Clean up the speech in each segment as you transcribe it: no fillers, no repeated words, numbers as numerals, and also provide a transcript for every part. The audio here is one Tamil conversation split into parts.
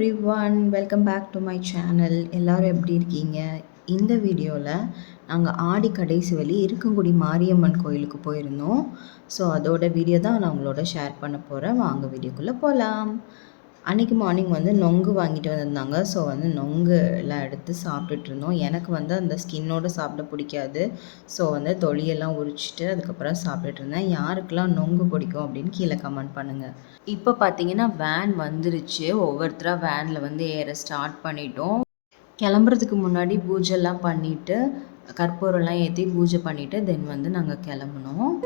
Everyone, welcome back to my channel. எல்லோரும் எப்படி இருக்கீங்க? இந்த வீடியோவில் நாங்கள் ஆடி கடைசி வெள்ளி இருக்கங்குடி மாரியம்மன் கோயிலுக்கு போயிருந்தோம். ஸோ அதோட வீடியோ தான் நான் உங்களோட ஷேர் பண்ண போகிறேன். வாங்க வீடியோக்குள்ளே போகலாம். அன்றைக்கி மார்னிங் நொங்கு வாங்கிட்டு வந்திருந்தாங்க. ஸோ நொங்கு எல்லாம் எடுத்து சாப்பிட்டுட்டு இருந்தோம். எனக்கு அந்த ஸ்கின்னோடு சாப்பிட பிடிக்காது. ஸோ தொலியெல்லாம் உரிச்சிட்டு அதுக்கப்புறம் சாப்பிட்டுட்டு இருந்தேன். யாருக்கெல்லாம் நொங்கு பிடிக்கும் அப்படின்னு கீழே கமெண்ட் பண்ணுங்கள். இப்போ பார்த்தீங்கன்னா வேன் வந்துருச்சு. ஒவ்வொருத்தராக வேனில் ஏற ஸ்டார்ட் பண்ணிட்டோம். கிளம்புறதுக்கு முன்னாடி பூஜைலாம் பண்ணிவிட்டு கற்பூரம்லாம் ஏற்றி பூஜை பண்ணிவிட்டு தென் நாங்கள் கிளம்புனோம்.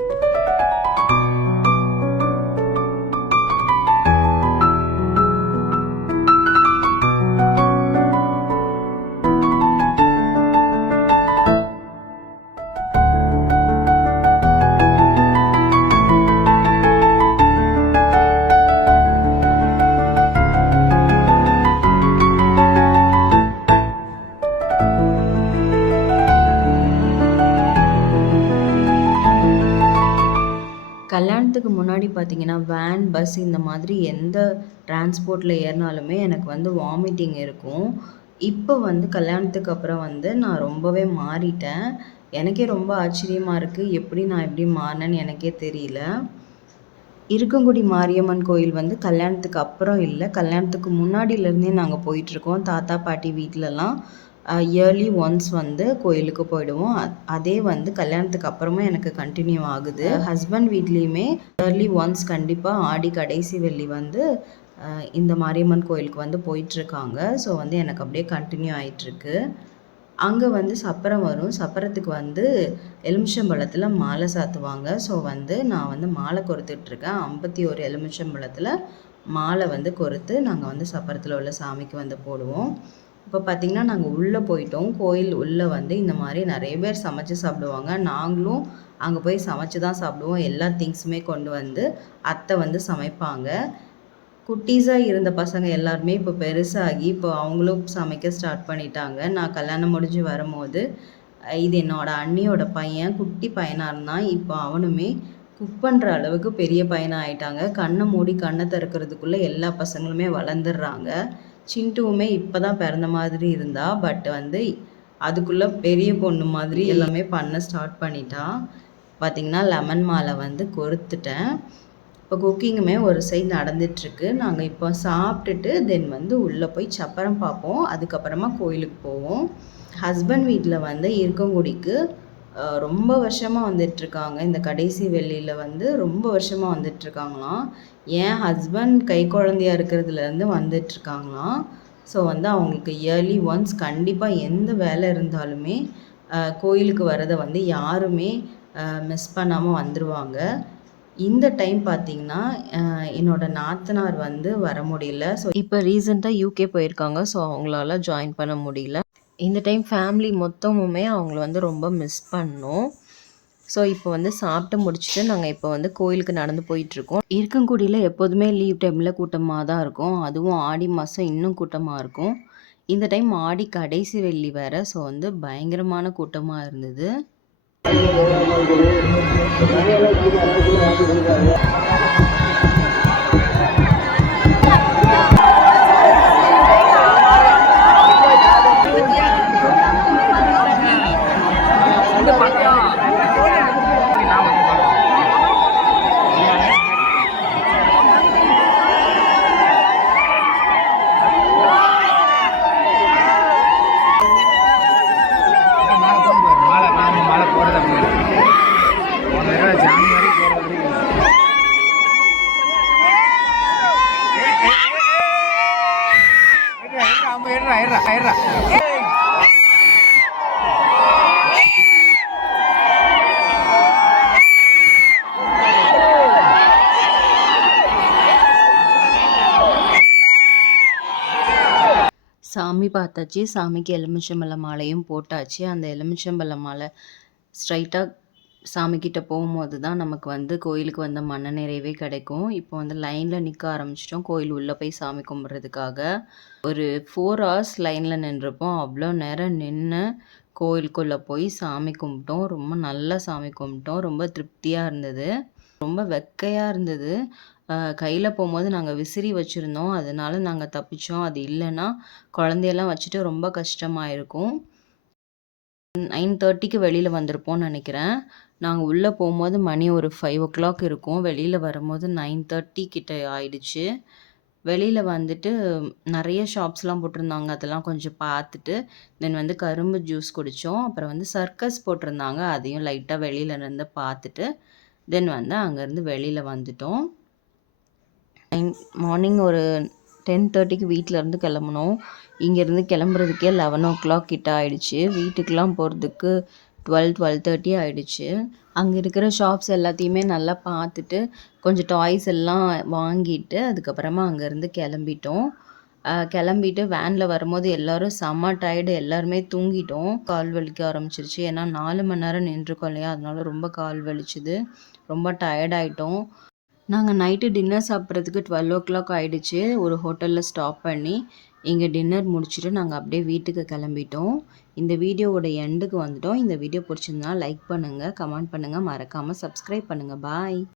கல்யாணத்துக்கு முன்னாடி பார்த்தீங்கன்னா வேன், பஸ் இந்த மாதிரி எந்த டிரான்ஸ்போர்ட்டில் ஏறினாலுமே எனக்கு வாமிட்டிங் இருக்கும். இப்போ கல்யாணத்துக்கு அப்புறம் நான் ரொம்பவே மாறிட்டேன். எனக்கே ரொம்ப ஆச்சரியமாக இருக்குது. எப்படி நான் இப்படி மாறினேன்னு எனக்கே தெரியல. இருக்கங்குடி மாரியம்மன் கோயில் கல்யாணத்துக்கு அப்புறம் இல்லை, கல்யாணத்துக்கு முன்னாடியிலேருந்தே நாங்கள் போயிட்டுருக்கோம். தாத்தா பாட்டி வீட்டிலலாம் இயர்லி ஒன்ஸ் கோயிலுக்கு போயிடுவோம். அதே கல்யாணத்துக்கு அப்புறமா எனக்கு கண்டினியூ ஆகுது. ஹஸ்பண்ட் வீட்லேயுமே இயர்லி ஒன்ஸ் கண்டிப்பாக ஆடி கடைசி வெள்ளி இந்த மாரியம்மன் கோயிலுக்கு போயிட்டுருக்காங்க. ஸோ எனக்கு அப்படியே கண்டினியூ ஆகிட்டுருக்கு. அங்கே சப்பரம் வரும். சப்பரத்துக்கு எலுமிச்சம்பழத்தில் மாலை சாத்துவாங்க. ஸோ நான் மாலை கோர்த்துட்ருக்கேன். 51 எலுமிச்சம்பழத்தில் மாலை கோர்த்து நாங்கள் சப்பரத்தில் உள்ள சாமிக்கு போடுவோம். இப்போ பார்த்திங்கன்னா நாங்கள் உள்ளே போயிட்டோம். கோயில் உள்ளே இந்த மாதிரி நிறைய பேர் சமைச்சு சாப்பிடுவாங்க. நாங்களும் அங்கே போய் சமைச்சு தான் சாப்பிடுவோம். எல்லா திங்ஸுமே கொண்டு அத்தை சமைப்பாங்க. குட்டீஸாக இருந்த பசங்க எல்லாருமே இப்போ பெருசாகி இப்போ அவங்களும் சமைக்க ஸ்டார்ட் பண்ணிட்டாங்க. நான் கல்யாணம் முடிஞ்சு வரும்போது இது என்னோடய அண்ணியோட பையன், குட்டி பையனாக இருந்தான். இப்போ அவனுமே குக் பண்ணுற அளவுக்கு பெரிய பையனாக ஆயிட்டாங்க. கண்ணை மூடி கண்ணை திறக்கிறதுக்குள்ளே எல்லா பசங்களுமே வளர்ந்துடுறாங்க. சிண்டுவுமே இப்போ தான் பிறந்த மாதிரி இருந்தா. பட் அதுக்குள்ளே பெரிய பொண்ணு மாதிரி எல்லாமே பண்ண ஸ்டார்ட் பண்ணிட்டா. பார்த்திங்கன்னா லெமன் மாலை கொறுத்துட்டேன். இப்போ குக்கிங்குமே ஒரு சைடு நடந்துட்டுருக்கு. நாங்கள் இப்போ சாப்பிட்டுட்டு தென் உள்ளே போய் சப்பரம் பார்ப்போம். அதுக்கப்புறமா கோயிலுக்கு போவோம். ஹஸ்பண்ட் வீட்டில் இருக்கங்குடிக்கு ரொம்ப வருஷமாக வந்துட்டுருக்காங்க. இந்த கடைசி வெள்ளியில் ரொம்ப வருஷமாக வந்துட்டுருக்காங்களாம். என் ஹஸ்பண்ட் கை குழந்தையாக இருக்கிறதுலேருந்து வந்துட்டுருக்காங்களாம். ஸோ அவங்களுக்கு இயர்லி ஒன்ஸ் கண்டிப்பாக எந்த வேலை இருந்தாலுமே கோயிலுக்கு வரதை யாருமே மிஸ் பண்ணாமல் வந்துடுவாங்க. இந்த டைம் பார்த்திங்கன்னா என்னோடய நாத்தனார் வர முடியல. ஸோ இப்போ ரீசெண்டாக யூகே போயிருக்காங்க. ஸோ அவங்களால ஜாயின் பண்ண முடியல. இந்த டைம் ஃபேமிலி மொத்தமுமே அவங்கள ரொம்ப மிஸ் பண்ணோம். ஸோ இப்போ சாப்பிட்டு முடிச்சுட்டு நாங்கள் இப்போ கோயிலுக்கு நடந்து போயிட்டுருக்கோம். இருக்கங்குடியில் எப்போதுமே லீவ் டைமில் கூட்டமாக தான் இருக்கும். அதுவும் ஆடி மாதம் இன்னும் கூட்டமாக இருக்கும். இந்த டைம் ஆடி கடைசி வெள்ளி வேறு. ஸோ பயங்கரமான கூட்டமாக இருந்தது. சாமி பார்த்தாச்சு. சாமிக்கு எலுமிச்சம்பழ மாலையும் போட்டாச்சு. அந்த எலுமிச்சம்பழ மாலை ஸ்ட்ரைட்டாக சாமிக்கிட்ட போகும்போது தான் நமக்கு கோயிலுக்கு மன நிறைவே கிடைக்கும். இப்போ லைனில் நிற்க ஆரம்பிச்சிட்டோம் கோயில் உள்ளே போய் சாமி கும்பிட்றதுக்காக. ஒரு 4 hours லைனில் நின்றுப்போம். அவ்வளோ நேரம் நின்று கோயிலுக்குள்ளே போய் சாமி கும்பிட்டோம். ரொம்ப நல்லா சாமி கும்பிட்டோம். ரொம்ப திருப்தியாக இருந்தது. ரொம்ப வெக்கையாக இருந்தது. கையில போம்போது நாங்க விசிறி வச்சிருந்தோம். அதனால நாங்க தப்பிச்சோம். அது இல்லன்னா, குழந்தையெல்லாம் வச்சுட்டு ரொம்ப கஷ்டமா இருக்கும். 9:30க்கு வெளியில வந்திருப்போம்னு நெனைக்கிறேன். நாங்க உள்ள போம்போது மணி ஒரு 5:00 இருக்கும். வெளியில வரும்போது 9:30 கிட்ட ஆயிடுச்சு. வெளியில வந்துட்டு நெறைய ஷாப்ஸ்லாம் போட்டிருந்தாங்க. அதெல்லாம் கொஞ்சம் பார்த்துட்டு, தென் வந்து கரும்பு ஜூஸ் குடிச்சோம். அப்புறம் வந்து சர்க்கஸ் போட்டிருந்தாங்க. அதையும் லைட்டா வெளியில நின்னு பார்த்துட்டு, தென் வந்து அங்கருந்து வெளியில வந்துட்டோம். மார்னிங் ஒரு 10:30க்கு வீட்லருந்து கிளம்புனோம். இங்கேருந்து கிளம்புறதுக்கே 11:00 கிட்ட ஆயிடுச்சு. வீட்டுக்குலாம் போறதுக்கு 12:30 ஆயிடுச்சு. அங்க இருக்கிற ஷாப்ஸ் எல்லாத்தையுமே நல்லா பார்த்துட்டு, கொஞ்சம் டாய்ஸ் எல்லாம் வாங்கிட்டு, அதுக்கப்புறமா அங்கேருந்து கிளம்பிட்டோம். கிளம்பிட்டு வேன்ல வரும்போது எல்லாரும் செம்ம டயர்டு எல்லாருமே தூங்கிட்டோம். கால் வலிக்க ஆரம்பிச்சுருச்சு. ஏன்னா 4 மணி நேரம் நின்றுருக்கோம் இல்லையா? அதனால ரொம்ப கால் வலிச்சுது. ரொம்ப டயர்ட் ஆயிட்டோம். நாங்க நைட்டு டின்னர் சாப்பிட்றதுக்கு 12:00 ஆயிடுச்சு. ஒரு ஹோட்டல்ல ஸ்டாப் பண்ணி, இங்க டின்னர் முடிச்சுட்டு நாங்க அப்படியே வீட்டுக்கு கிளம்பிட்டோம். இந்த வீடியோவோட எண்டுக்கு வந்துட்டோம். இந்த வீடியோ பிடிச்சிருந்தா லைக் பண்ணுங்க, கமெண்ட் பண்ணுங்க, மறக்காம சப்ஸ்கிரைப் பண்ணுங்க. பாய்.